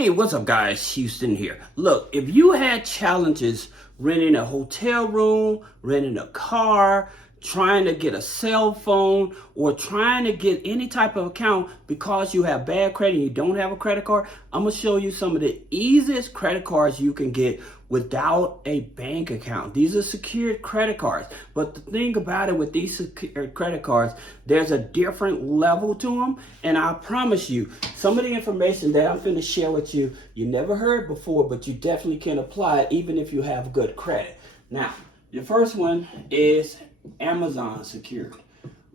Hey, what's up guys? Houston here. Look, if you had challenges renting a hotel room, renting a car, trying to get a cell phone, or trying to get any type of account because you have bad credit and you don't have a credit card, I'm going to show you some of the easiest credit cards you can get without a bank account. These are secured credit cards. But the thing about it with these secured credit cards, there's a different level to them. And I promise you, some of the information that I'm going to share with you, you never heard before, but you definitely can apply it even if you have good credit. Now, the first one is Amazon secured.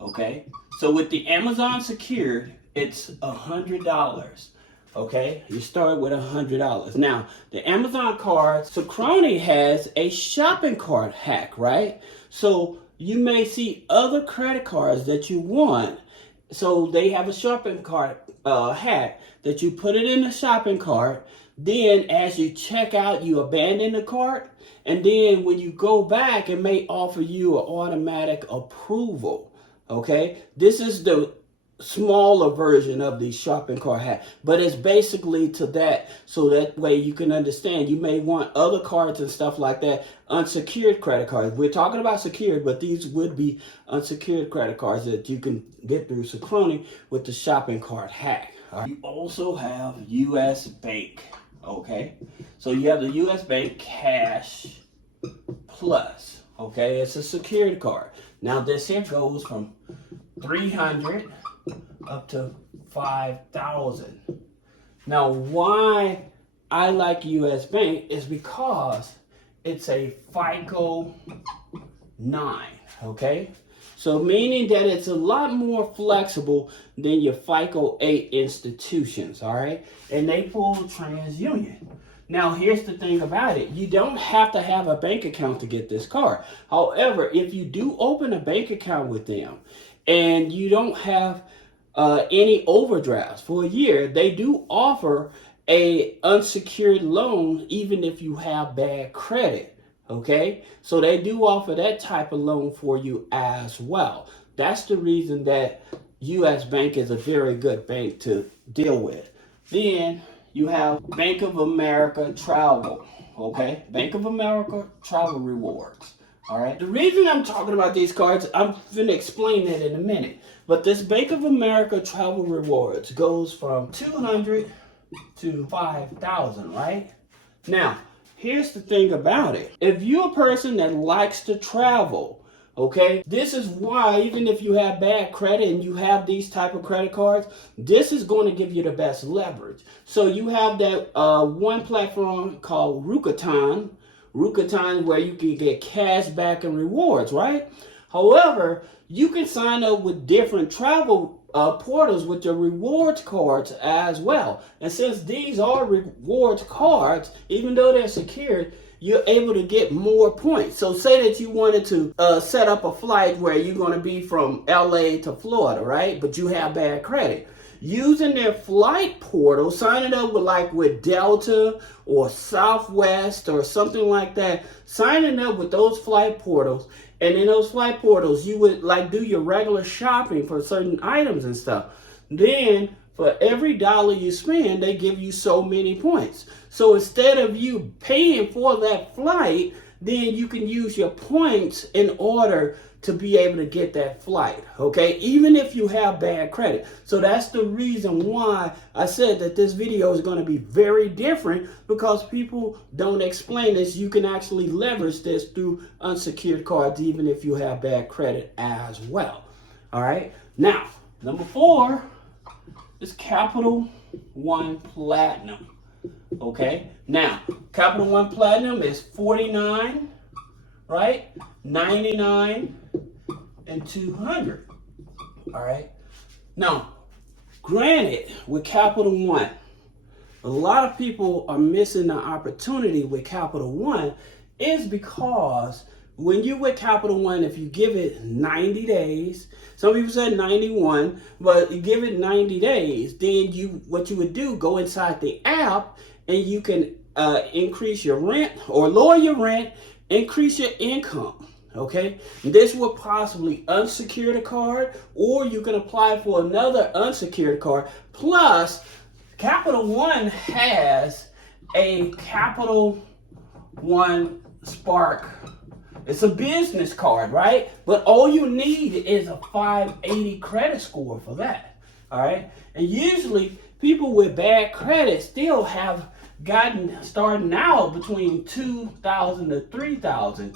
Okay, so with the Amazon secured, it's $100. Okay, you start with $100. Now, the Amazon card, so Crony has a shopping cart hack, right? So you may see other credit cards that you want. So they have a shopping cart hack that you put it in the shopping cart. Then as you check out, you abandon the cart. And then when you go back, it may offer you an automatic approval. Okay, this is the smaller version of the shopping cart hack, but it's basically to that, so that way you can understand. You may want other cards and stuff like that, unsecured credit cards. We're talking about secured, but these would be unsecured credit cards that you can get through Crony with the shopping cart hack. Right. You also have US Bank. Okay, so you have the US Bank Cash Plus. Okay, it's a secured card. Now this here goes from 300 up to 5,000. Now why I like US Bank is because it's a FICO 9, okay? So meaning that it's a lot more flexible than your FICO 8 institutions, all right? And they pull TransUnion. Now, here's the thing about it. You don't have to have a bank account to get this card. However, if you do open a bank account with them and you don't have any overdrafts for a year, they do offer a unsecured loan even if you have bad credit. Okay, so they do offer that type of loan for you as well. That's the reason that US Bank is a very good bank to deal with. Then you have Bank of America Travel. Okay, Bank of America Travel Rewards. All right, the reason I'm talking about these cards, I'm going to explain that in a minute. But this Bank of America Travel Rewards goes from 200 to 5,000, right? Now, here's the thing about it. If you're a person that likes to travel, okay, this is why even if you have bad credit and you have these type of credit cards, this is going to give you the best leverage. So you have that one platform called Rakuten, where you can get cash back and rewards, right? However, you can sign up with different travel portals with your rewards cards as well. And since these are rewards cards, even though they're secured, you're able to get more points. So say that you wanted to set up a flight where you're going to be from LA to Florida, right? But you have bad credit. Using their flight portal, signing up with Delta or Southwest or something like that, signing up with those flight portals, and in those flight portals, you would do your regular shopping for certain items and stuff. Then for every dollar you spend, they give you so many points. So instead of you paying for that flight, then you can use your points in order to be able to get that flight, okay? Even if you have bad credit. So that's the reason why I said that this video is going to be very different, because people don't explain this. You can actually leverage this through unsecured cards even if you have bad credit as well. All right, now number 4 is Capital One Platinum. Okay, now Capital One Platinum is 49, right? 99 and 200. All right. Now, granted, with Capital One, a lot of people are missing the opportunity with Capital One is because when you're with Capital One, if you give it 90 days, some people said 91, but you give it 90 days, then what you would do, go inside the app and you can increase your rent or lower your rent, increase your income. Okay, this will possibly unsecure the card, or you can apply for another unsecured card. Plus, Capital One has a Capital One Spark. It's a business card, right? But all you need is a 580 credit score for that, all right? And usually people with bad credit still have gotten starting out between 2,000 to 3,000.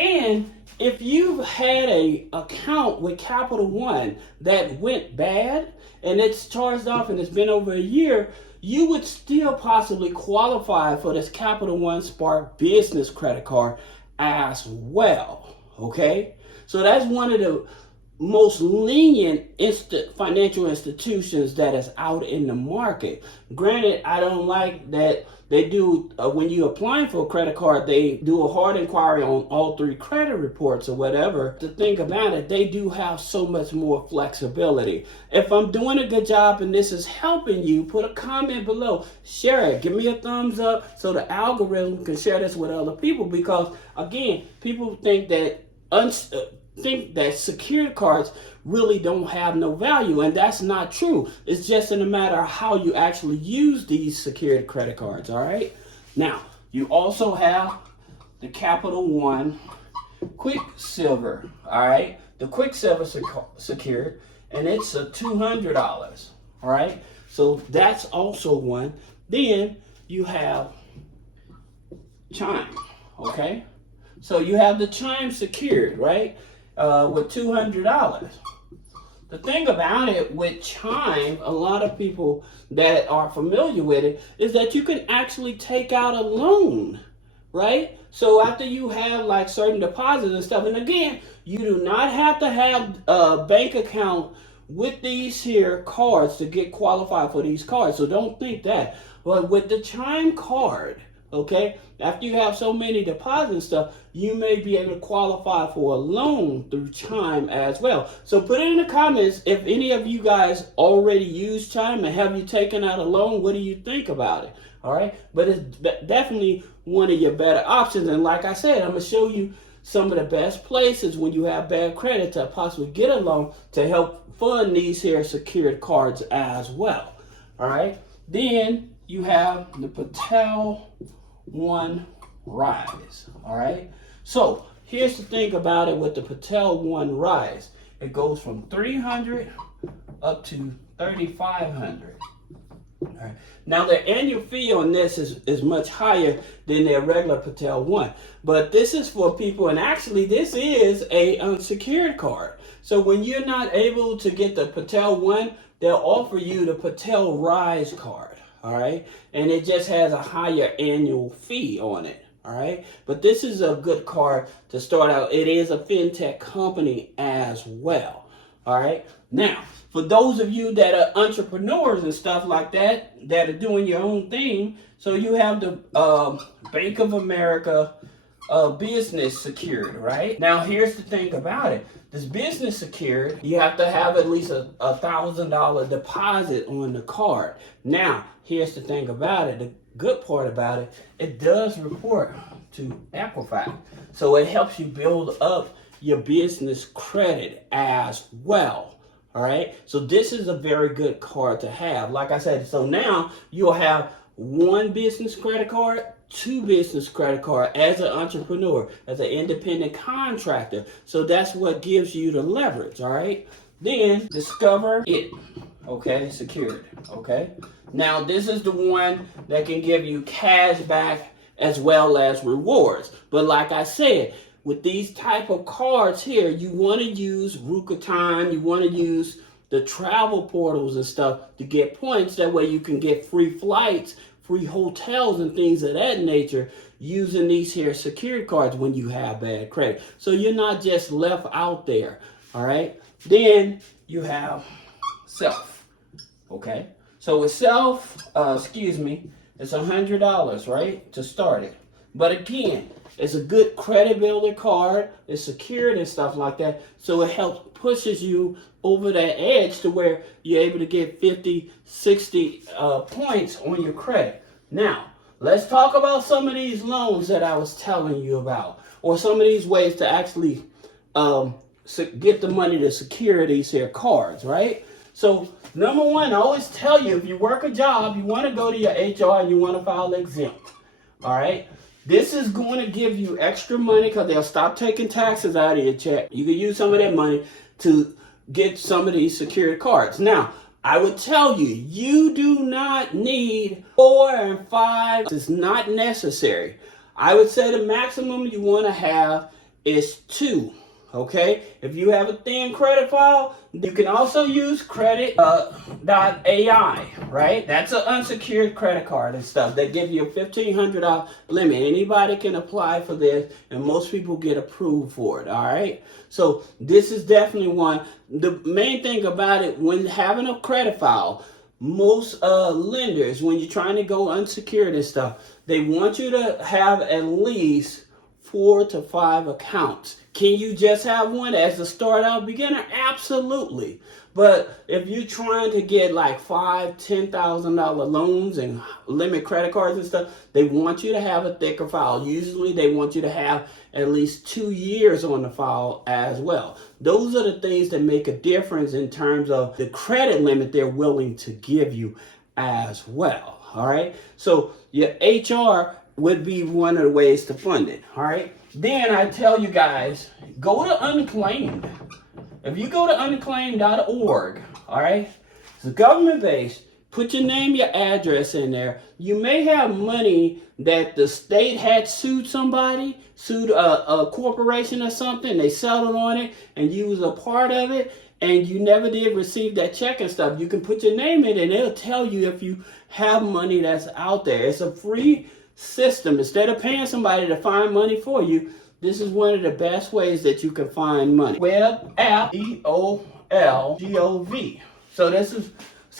And if you've had a account with Capital One that went bad and it's charged off and it's been over a year, you would still possibly qualify for this Capital One Spark business credit card as well, okay? So that's one of the most lenient financial institutions that is out in the market. Granted, I don't like that they do, when you're applying for a credit card, they do a hard inquiry on all 3 credit reports or whatever. To think about it, they do have so much more flexibility. If I'm doing a good job and this is helping you, put a comment below, share it, give me a thumbs up so the algorithm can share this with other people, because again, people think that secured cards really don't have no value, and that's not true. It's just in a matter of how you actually use these secured credit cards, all right? Now, you also have the Capital One Quicksilver, all right? The Quicksilver secured, and it's a $200, all right? So that's also one. Then you have Chime, okay? So you have the Chime secured, right? With $200. The thing about it with Chime, a lot of people that are familiar with it, is that you can actually take out a loan, right? So after you have like certain deposits and stuff, and again, you do not have to have a bank account with these here cards to get qualified for these cards. So don't think that. But with the Chime card, okay, after you have so many deposits and stuff, you may be able to qualify for a loan through Chime as well. So put it in the comments if any of you guys already use Chime and have you taken out a loan. What do you think about it? All right, but it's definitely one of your better options. And like I said, I'm gonna show you some of the best places when you have bad credit to possibly get a loan to help fund these here secured cards as well. All right, then you have the Patel One Rise, all right? So here's the thing about it with the Patel One Rise. It goes from 300 up to 3,500. All right. Now the annual fee on this is much higher than their regular Patel One, but this is for people, and actually this is a unsecured card. So when you're not able to get the Patel One, they'll offer you the Patel Rise card. All right, and it just has a higher annual fee on it. All right, but this is a good card to start out. It is a fintech company as well. All right, now for those of you that are entrepreneurs and stuff like that are doing your own thing, so you have the Bank of America business secured, right? Now here's the thing about it. This business secured, you have to have at least a $1,000 deposit on the card. Now here's the thing about it. The good part about it, it does report to Equifax, so it helps you build up your business credit as well. All right, so this is a very good card to have. Like I said, so now you'll have 1 business credit card, 2 business credit card as an entrepreneur, as an independent contractor. So that's what gives you the leverage, all right? Then Discover It, okay, secured, okay? Now this is the one that can give you cash back as well as rewards. But like I said, with these type of cards here, you want to use Rakuten, you want to use the travel portals and stuff to get points. That way you can get free flights, free hotels and things of that nature using these here secured cards when you have bad credit. So you're not just left out there, all right? Then you have Self, okay? So with Self, it's $100, right, to start it. But again, it's a good credit builder card. It's secured and stuff like that. So it helps pushes you over that edge to where you're able to get 50, 60 points on your credit. Now, let's talk about some of these loans that I was telling you about, or some of these ways to actually get the money to secure these here cards, right? So number one, I always tell you, if you work a job, you want to go to your HR and you want to file exempt. All right. This is going to give you extra money because they'll stop taking taxes out of your check. You can use some of that money to get some of these secured cards. Now, I would tell you, you do not need 4 and 5. It's not necessary. I would say the maximum you want to have is 2. Okay, if you have a thin credit file, you can also use credit.ai, right? That's an unsecured credit card and stuff. They give you a $1,500 limit. Anybody can apply for this, and most people get approved for it, all right? So this is definitely one. The main thing about it, when having a credit file, most lenders, when you're trying to go unsecured and stuff, they want you to have at least 4 to 5 accounts. Can you just have one as a start out beginner? Absolutely. But if you're trying to get like $5,000, $10,000 loans and limit credit cards and stuff, they want you to have a thicker file. Usually they want you to have at least 2 years on the file as well. Those are the things that make a difference in terms of the credit limit they're willing to give you as well. All right. So your HR would be one of the ways to fund it. All right. Then I tell you guys, go to Unclaimed. If you go to unclaimed.org, all right, it's government based. Put your name, your address in there. You may have money that the state had sued somebody, sued a corporation or something. They settled on it, and you was a part of it, and you never did receive that check and stuff. You can put your name in it, and it'll tell you if you have money that's out there. It's a free system. Instead of paying somebody to find money for you, this is one of the best ways that you can find money. Web app, EOLGOV. So this is,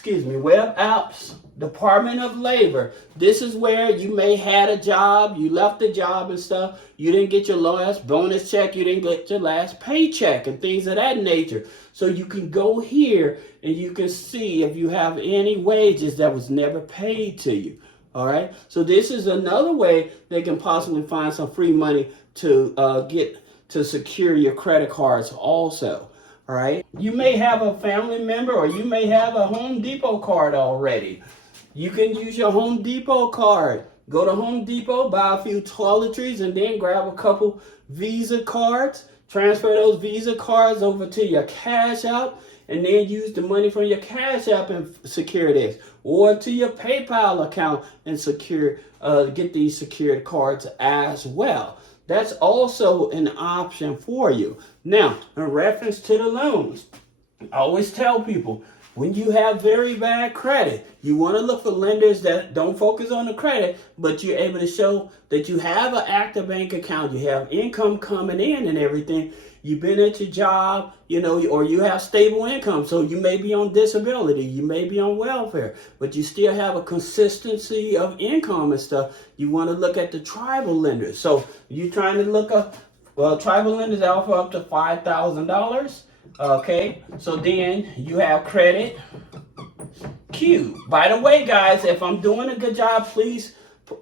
Web Apps, Department of Labor. This is where you may had a job, you left the job and stuff, you didn't get your last bonus check, you didn't get your last paycheck and things of that nature. So you can go here and you can see if you have any wages that was never paid to you. All right. So this is another way they can possibly find some free money to get to secure your credit cards also. All right. You may have a family member or you may have a Home Depot card already. You can use your Home Depot card. Go to Home Depot, buy a few toiletries, and then grab a couple Visa cards. Transfer those Visa cards over to your Cash App, and then use the money from your Cash App and secure this, or to your PayPal account and secure, get these secured cards as well. That's also an option for you. Now, in reference to the loans, I always tell people, when you have very bad credit, you want to look for lenders that don't focus on the credit, but you're able to show that you have an active bank account, you have income coming in and everything. You've been at your job, or you have stable income. So you may be on disability, you may be on welfare, but you still have a consistency of income and stuff. You want to look at the tribal lenders. So you're trying to look up, tribal lenders offer up to $5,000. Okay, so then you have Credit Q. By the way, guys, if I'm doing a good job, please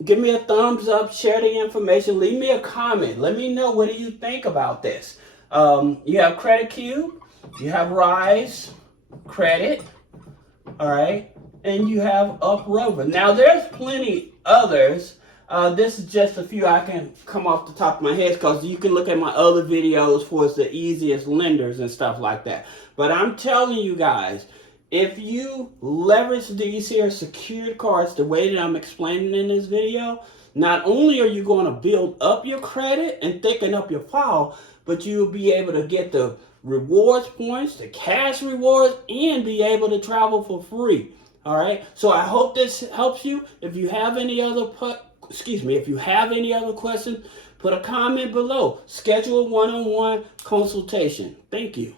give me a thumbs up, share the information, leave me a comment. Let me know, what do you think about this? You have Credit Q, you have Rise Credit, all right, and you have Uprover. Now, there's plenty others. This is just a few I can come off the top of my head, because you can look at my other videos for the easiest lenders and stuff like that. But I'm telling you guys, if you leverage these here secured cards the way that I'm explaining in this video, not only are you going to build up your credit and thicken up your file, but you'll be able to get the rewards points, the cash rewards, and be able to travel for free. All right. So I hope this helps you. If you have any other questions, put a comment below. Schedule a one-on-one consultation. Thank you.